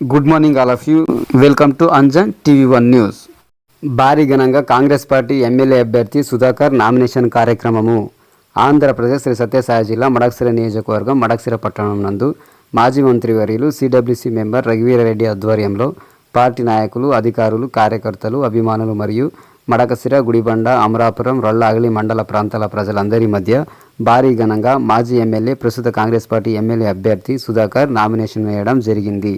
Good morning all of you. Welcome to Anjan TV one news. భారీ ఘనంగా Congress party MLA అభ్యర్థి Sudhakar nomination కార్యక్రమము ఆంధ్రప్రదేశ్ శ్రీ సత్యసాయి జిల్లా మడకశిర నియోజకవర్గం మడకశిర పట్టణం నందు మాజీ మంత్రివర్యులు సిడబ్ల్యూసి మెంబర్ రఘువీరారెడ్డి ఆధ్వర్యంలో పార్టీ నాయకులు, అధికారులు, కార్యకర్తలు, అభిమానులు మరియు మడకశిర, గుడిబండ, అమరాపురం, రొల్లాగలి మండల ప్రాంతాల ప్రజలందరి మధ్య భారీ ఘనంగా మాజీ ఎమ్మెల్యే, ప్రస్తుత కాంగ్రెస్ పార్టీ ఎమ్మెల్యే అభ్యర్థి సుధాకర్ నామినేషన్ వేయడం జరిగింది.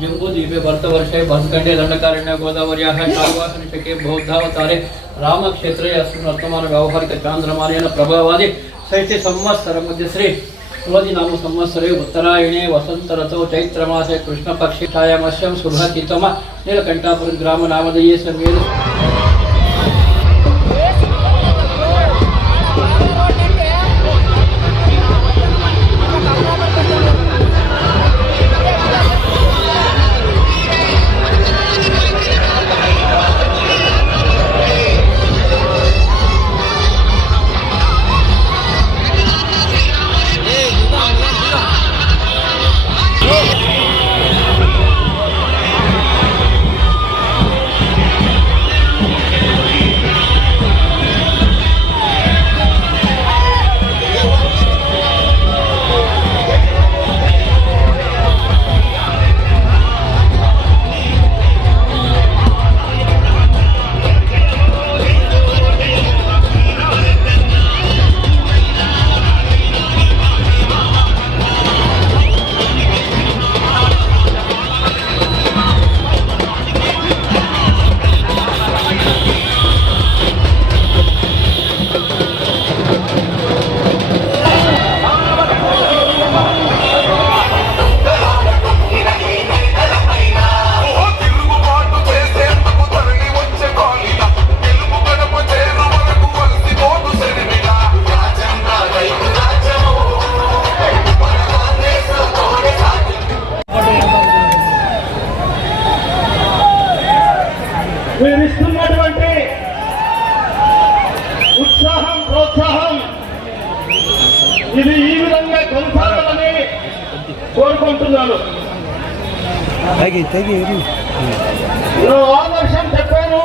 जम्बूद्वीपे भरतवर्षे भरतखंडे दंडकारण्य गोदावर्याः कालवासनिशके बौद्धावतारे रामक्षेत्रे अस्मिन् वर्तमान व्यावहारिक चांद्रमानेन प्रभावादि शैत्य संवत्सर मध्य श्री नाम संवत्सरे उत्तरायणे वसंत ऋतौ चैत्रमासे कृष्णपक्षे छायामस्यं शुभतिथम नीलकंठापुर ग्राम नामधेये समेत వీరిస్తున్నటువంటి ఉత్సాహం, ప్రోత్సాహం ఇది ఈ విధంగా కొనసాగాలని కోరుకుంటున్నాను. ఆదర్శం చెప్పాను,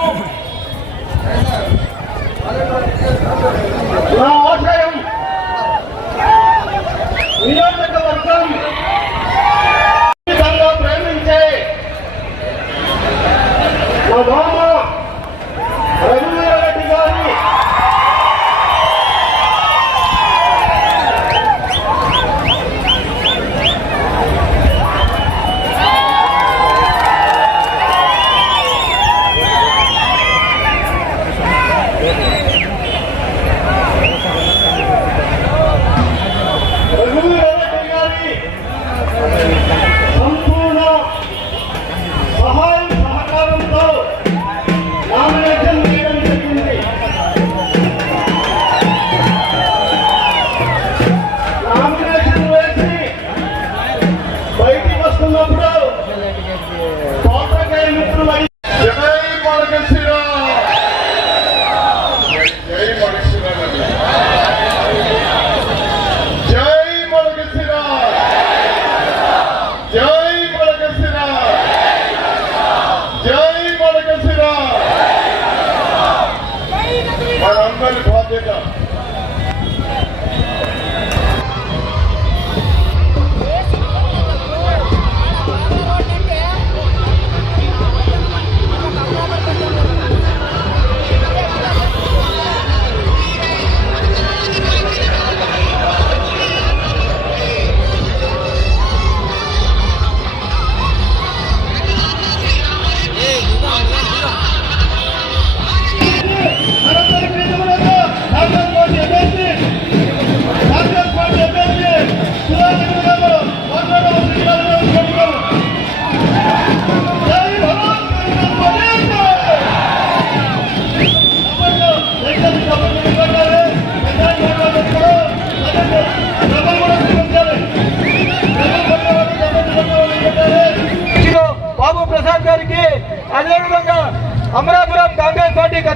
నా ఆశయం నియోజకవర్గం విధంగా ప్రేమించే మా మామ రఘువీరారెడ్డి గారి సంపూర్ణ సహాయం సహకారంతో నామినేషన్ వేయడం జరిగింది. నామినేషన్ వేసి బయటికి వస్తున్నప్పుడు పాత్రికేయ మిత్రులు జై మడకశిర, జై మడకశిర, జై మడకశిర, జై మడకశిర, జై మడకశిర. మనందరి బాధ్యత.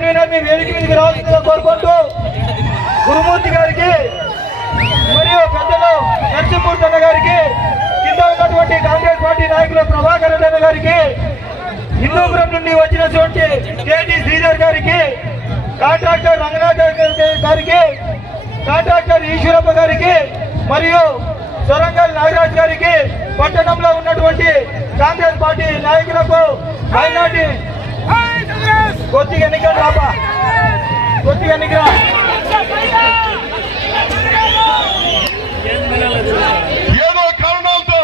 కన్వీనర్ ని వేదిక మీదకి రావాల్సిందిగా కోరుకుంటూ గురుమూర్తి గారికి మరియు పెద్దలు నరసింహమూర్తి అన్న గారికి, కింద ఉన్నటువంటి కాంగ్రెస్ పార్టీ నాయకులు ప్రభాకర్ అన్న గారికి, హిందూపురం నుండి వచ్చినటువంటి కేటీ శ్రీధర్ గారికి, కాంట్రాక్టర్ రంగనాథ్ గారికి, కాంట్రాక్టర్ ఈశ్వరప్ప గారికి మరియు సొరంగల్ నాగరాజ్ గారికి, పట్టణంలో ఉన్నటువంటి కాంగ్రెస్ పార్టీ నాయకులకు మైనార్టీ కొద్దిగా ఎన్నికలు రాపా కొద్దిగా ఎన్నికల ఏదో కారణాలతో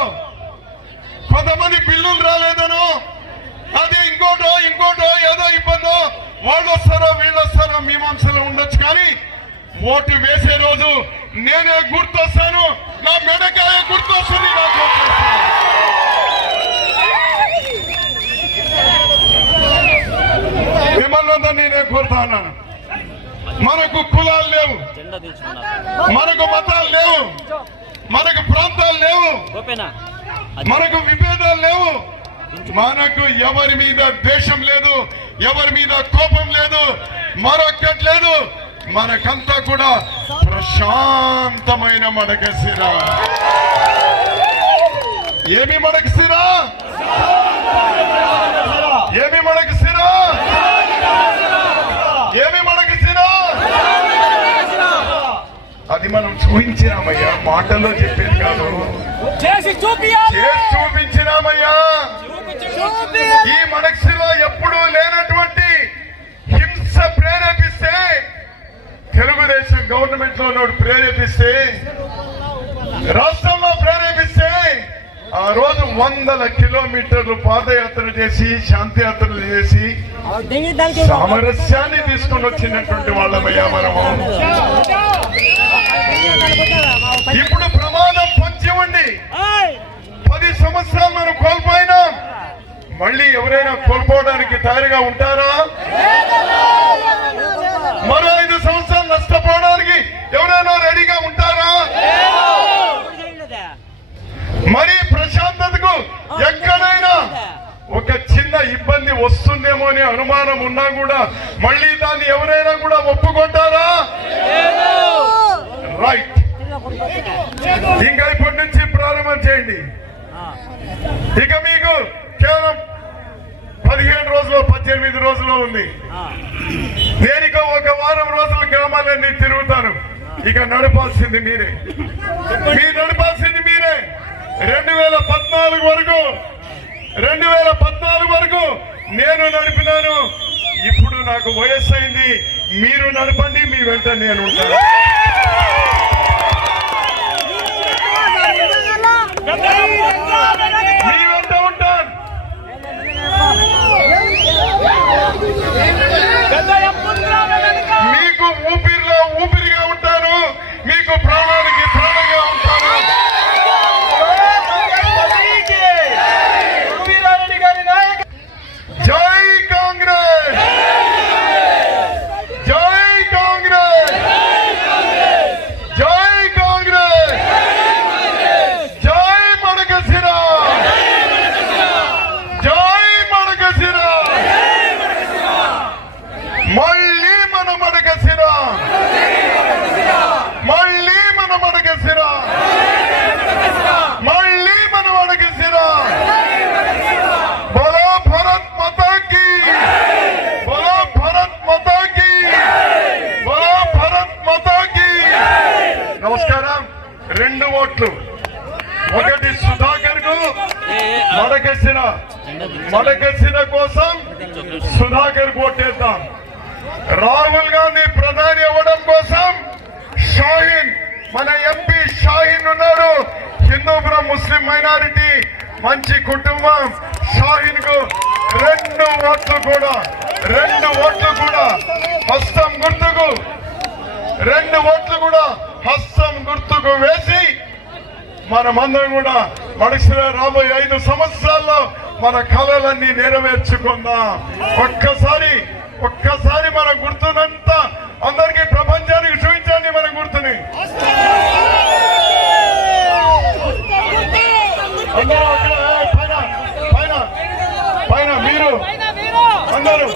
కొంతమంది బిల్లులు రాలేదనో అది ఇంకోటో ఏదో ఇబ్బందో వాళ్ళు వస్తారో వీళ్ళు వస్తారో మీమాంసలో ఉండొచ్చు, కానీ ఓటు వేసే రోజు నేనే గుర్తొస్తాను, నా మెడకాయ గుర్తొస్తుంది, నాకు ఓటేస్తాను. మిమ్మల్ని నేనే కోరుతాను. మనకు కులాలు లేవు, మనకు మతాలు లేవు, మనకు ప్రాంతాలు లేవు, మనకు విభేదాలు లేవు, మనకు ఎవరి మీద ద్వేషం లేదు, ఎవరి మీద కోపం లేదు, మరొక్కటి లేదు. మనకంతా కూడా ప్రశాంతమైన మడకశిర. ఏమి మడకశిర? ఏమి మడకశిర? ఏమి మడకశిర? అది మనం చూపించినామయ్యా, మాటల్లో చెప్పేది కాదు, చేసి చూపించినామయ్యా. ఈ మనస్సులో ఎప్పుడూ లేనటువంటి హింస ప్రేరేపిస్తే, తెలుగుదేశం గవర్నమెంట్ లో ప్రేరేపిస్తే, రాష్ట్రంలో ప్రేరేపిస్తే, ఆ రోజు 100 కిలోమీటర్లు పాదయాత్ర చేసి, శాంతియాత్రలు చేసి సామరస్యాన్ని తీసుకుని వచ్చినటువంటి వాళ్ళమయ్యా మనము. ఇప్పుడు ప్రమాదం పొంచి ఉండి 10 సంవత్సరాలు మనం కోల్పోయినాం. మళ్ళీ ఎవరైనా కోల్పోవడానికి తయారుగా ఉంటారా? మరో 5 సంవత్సరాలు నష్టపోవడానికి ఎవరైనా రెడీగా ఉంటారా? మరి ప్రశాంతతకు ఎక్కడైనా ఒక చిన్న ఇబ్బంది వస్తుందేమో అనే అనుమానం ఉన్నా కూడా మళ్ళీ దాన్ని ఎవరైనా కూడా ఒప్పుకుంటారా? రైట్. ఇంకా ఇప్పటి నుంచి ప్రారంభం చేయండి. ఇక మీకు కేవలం 15 రోజులు 18 రోజులు ఉంది. నేను ఇక 1 వారం రోజులు గ్రామాలన్నీ తిరుగుతాను. ఇక నడపాల్సింది మీరే, నడపాల్సింది మీరే. 2014 వరకు నేను నడిపినాను. ఇప్పుడు నాకు వయస్సు అయింది, మీరు నడపండి, మీ వెంట నేను ఉంటాను. మీ వెంట ఉంటాను. మీకు ఊపిరిలో ఊపిరిగా ఉంటాను, మీకు ప్రాణానికి ప్రాణంగా ఉంటాను. జై కాంగ్రెస్, జై కాంగ్రెస్, జై కాంగ్రెస్, జై మడకశిర, జై మడకశిర. మళ్ళీ మన మడకశిర, మళ్ళీ మన మడకశిర, మళ్ళీ మన మడకశిర. బోలో భారత్ మాతా కీ, బోలో భారత్ మాతా కీ, బోలో భారత్ మాతా కీ. నమస్కారం. 2 ఓట్లు, ఒకటి సుధాకర్ కు, మడకశిర కోసం సుధాకర్ ఓటేద్దాం. రాహుల్ గాంధీ ప్రధాని అవ్వడం కోసం షాహీన్, మన ఎంపీ షాహీన్ ఉన్నారు. హిందూపురం ముస్లిం మైనారిటీ, మంచి కుటుంబం. షాహీన్ కు 2 ఓట్లు కూడా హస్తం గుర్తుకు, 2 ఓట్లు కూడా హస్తం గుర్తుకు వేసి మనమందరం కూడా మడకశిర రాబోయే 5 సంవత్సరాల్లో మన కళలన్నీ నెరవేర్చుకుందాం. ఒక్కసారి మన గుర్తునంతా అందరికీ ప్రపంచానికి చూపించండి. మన గుర్తుని అందరూ పైన మీరు అందరూ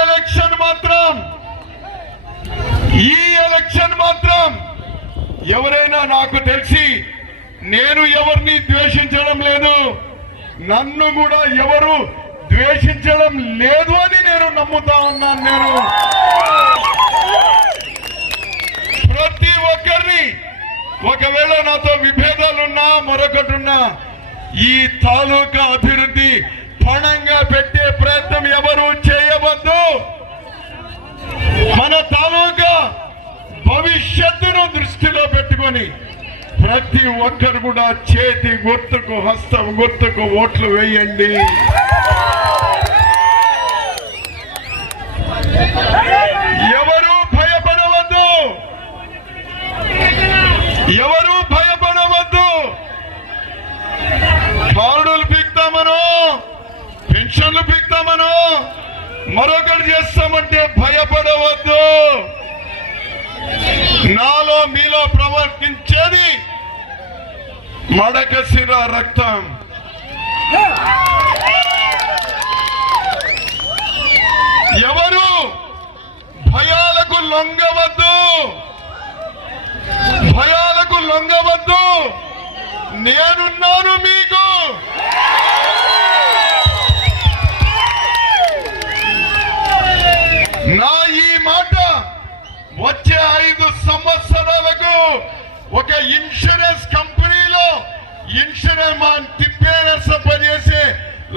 ఎలక్షన్ మాత్రం ఎవరైనా నాకు తెలిసి నేను ఎవరిని ద్వేషించడం లేదు, నన్ను కూడా ఎవరు ద్వేషించడం లేదు అని నేను నమ్ముతా ఉన్నాను. నేను ప్రతి ఒక్కరిని ఒకవేళ నాతో విభేదాలున్నా మరొకటున్నా ఈ తాలూకా అభివృద్ధి పణంగా పెట్టే ప్రయత్నం ఎవరు చేయవద్దు. మన తాలూకా భవిష్యత్తును దృష్టిలో పెట్టుకొని ప్రతి ఒక్కరు కూడా చేతి గుర్తుకు హస్తం గుర్తుకు ఓట్లు వేయండి. ఎవరు భయపడవద్దు, ఎవరు భయపడవద్దు. కార్డులు పీక్తామనో పెన్షన్లు పీక్తామనో మరొకరు చేస్తామంటే భయపడవద్దు. నాలో మీలో ప్రవర్తించేది మడకశిర రక్తం. ఎవరు భయాలకు లొంగవద్దు, భయాలకు లొంగవద్దు. నేనున్నాను మీకు. నా ఈ మాట వచ్చే 5 సంవత్సరాలకు ఒక ఇన్సూరెన్స్ కంపెనీలో ఇన్సూరెన్స్ తిప్పేరస పనిచేసే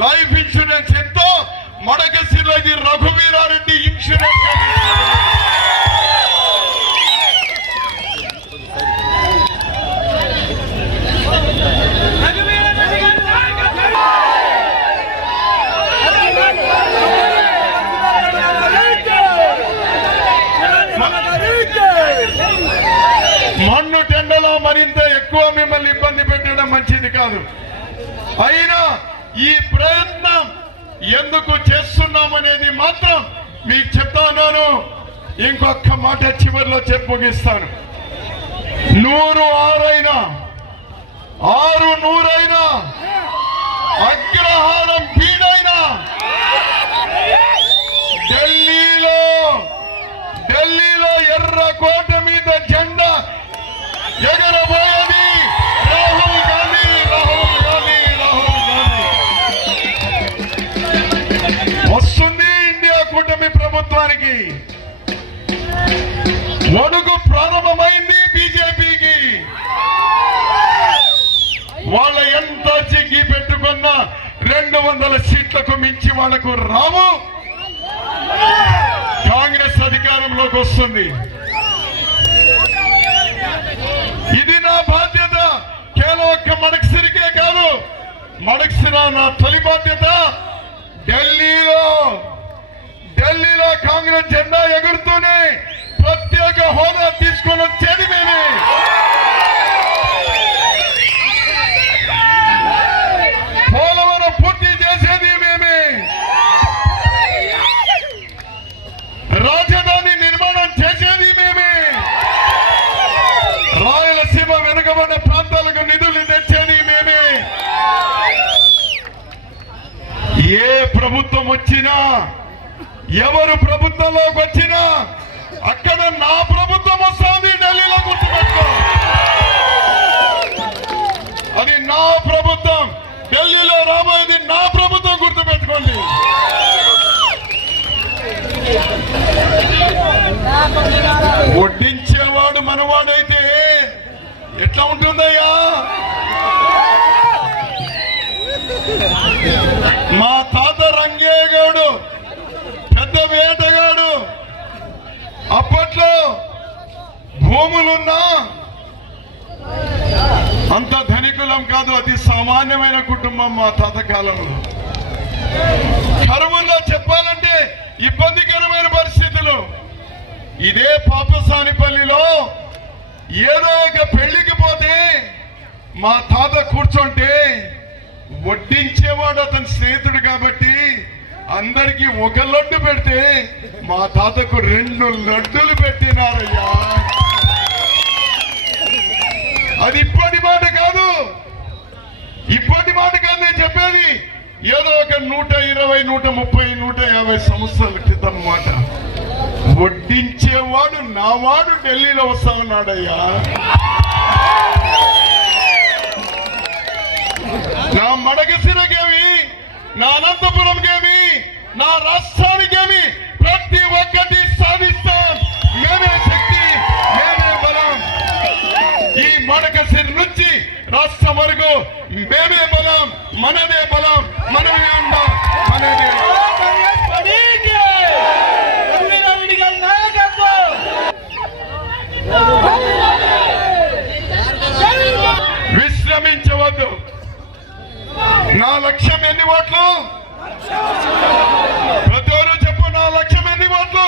లైఫ్ ఇన్సూరెన్స్ ఎంతో మడకశిరలో ఇది రఘువీరారెడ్డి ఇన్సూరెన్స్. మన్ను టెండలో మరింత ఎక్కువ మిమ్మల్ని ఇబ్బంది పెట్టడం మంచిది కాదు. అయినా ఈ ప్రయత్నం ఎందుకు చేస్తున్నామనేది మాత్రం మీకు చెప్తా ఉన్నాను. ఇంకొక మాట చివరిలో చెప్పి ముగిస్తాను. 100 6 100 అగ్రహారం పీడైనా ఢిల్లీలో ఎర్రకోట మీద జెండా ఎగరబోయేది రాహుల్ గాంధీ. వస్తుంది ఇండియా కూటమి ప్రభుత్వానికి. ఒడుగు ప్రారంభమైంది బీజేపీకి. వాళ్ళ ఎంత చిగ్గి పెట్టుకున్న 200 సీట్లకు మించి వాళ్లకు రావు. కాంగ్రెస్ అధికారంలోకి వస్తుంది. ఇది నా బాధ్యత. కేవలం ఒక్క మడకశిరకే కాదు, మడకశిర నా తొలి బాధ్యత. ఢిల్లీలో కాంగ్రెస్ జెండా ఎగురుతూనే ప్రత్యేక హోదా తీసుకొని వచ్చేది మేమే. పోలవరం పూర్తి చేసేది మేమే. రాజధాని నిర్మాణం చేసేది మేమే. రాయలసీమ వెనుకబడ్డ ప్రాంతాలకు నిధులు తెచ్చేది మేమే. ఏ ప్రభుత్వం వచ్చినా, ఎవరు ప్రభుత్వంలోకి వచ్చినా అక్కడ నా ప్రభుత్వం వస్తుంది. ఢిల్లీలో గుర్తుపెట్టుకో, అది నా ప్రభుత్వం. ఢిల్లీలో రాబోయేది నా ప్రభుత్వం, గుర్తుపెట్టుకోండి. వడ్డించేవాడు మనవాడైతే ఎట్లా ఉంటుందయ్యా? మా తాత రంగేగాడు పెద్ద వేటగాడు. అప్పట్లో భూములున్నా అంత ధనికులం కాదు, అతి సామాన్యమైన కుటుంబం మా తాత కాలంలో. కరువుల్లో చెప్పాలంటే ఇబ్బందికరమైన పరిస్థితులు. ఇదే పాపసానిపల్లిలో ఏదో ఒక పెళ్లికి పోతే మా తాత కూర్చుంటే వడ్డించేవాడు అతని స్నేహితుడు కాబట్టి అందరికి ఒక లడ్డు పెడితే మా తాతకు 2 లడ్డులు పెట్టినారయ్యా. అది ఇప్పటి మాట కాదు నేను చెప్పేది. ఏదో ఒక 120, 130, 150 సంవత్సరాల క్రితం మాట. వడ్డించేవాడు నావాడు ఢిల్లీలో వస్తా ఉన్నాడయ్యా. నా మడగసిరకేమి, నా అనంతపురంకేమి, నా రాష్ట్రానికేమి ప్రతి ఒక్కటి సాధిస్తాం. మేమే శక్తి, మేమే బలం. ఈ మడగసిరి నుంచి రాష్ట్రం వరకు మేమే బలం, మనదే బలం, మనమే ఉందాం, మనదే. విశ్రమించవద్దు. నా లక్ష్యం ఎన్ని ఓట్లు? ప్రతి ఒక్కరు చెప్పు, నా లక్ష్యం ఎన్ని ఓట్లు?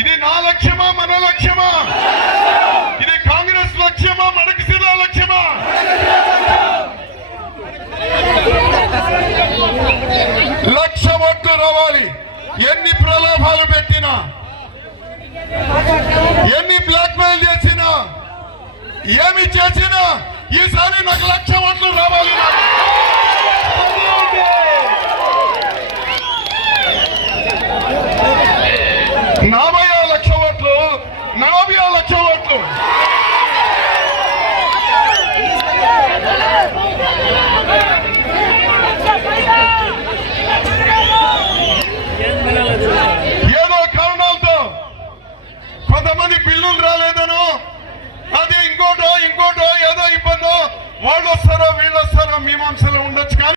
ఇది నా లక్ష్యమా, మన లక్ష్యమా? ఇది కాంగ్రెస్ లక్ష్యమా, మడకశిర లక్ష్యమా? 1,00,000 ఓట్లు రావాలి. ఎన్ని ప్రలోభాలు పెట్టినా, ఎన్ని బ్లాక్ మెయిల్ చేసినా, ఏమి చేసినా ఈసారి నాకు 1,00,000 ఓట్లు రావాలి. 40,00,000 ఓట్లు, 40,00,000 ఓట్లు. ఏదో కారణాలతో కొంతమంది బిల్లులు రాలేదనో, అది ఇంకోటో ఏదో ఇబ్బందో, వాళ్ళు వస్తారో వీళ్ళు వస్తారో మీమాంసలో ఉండొచ్చు. కానీ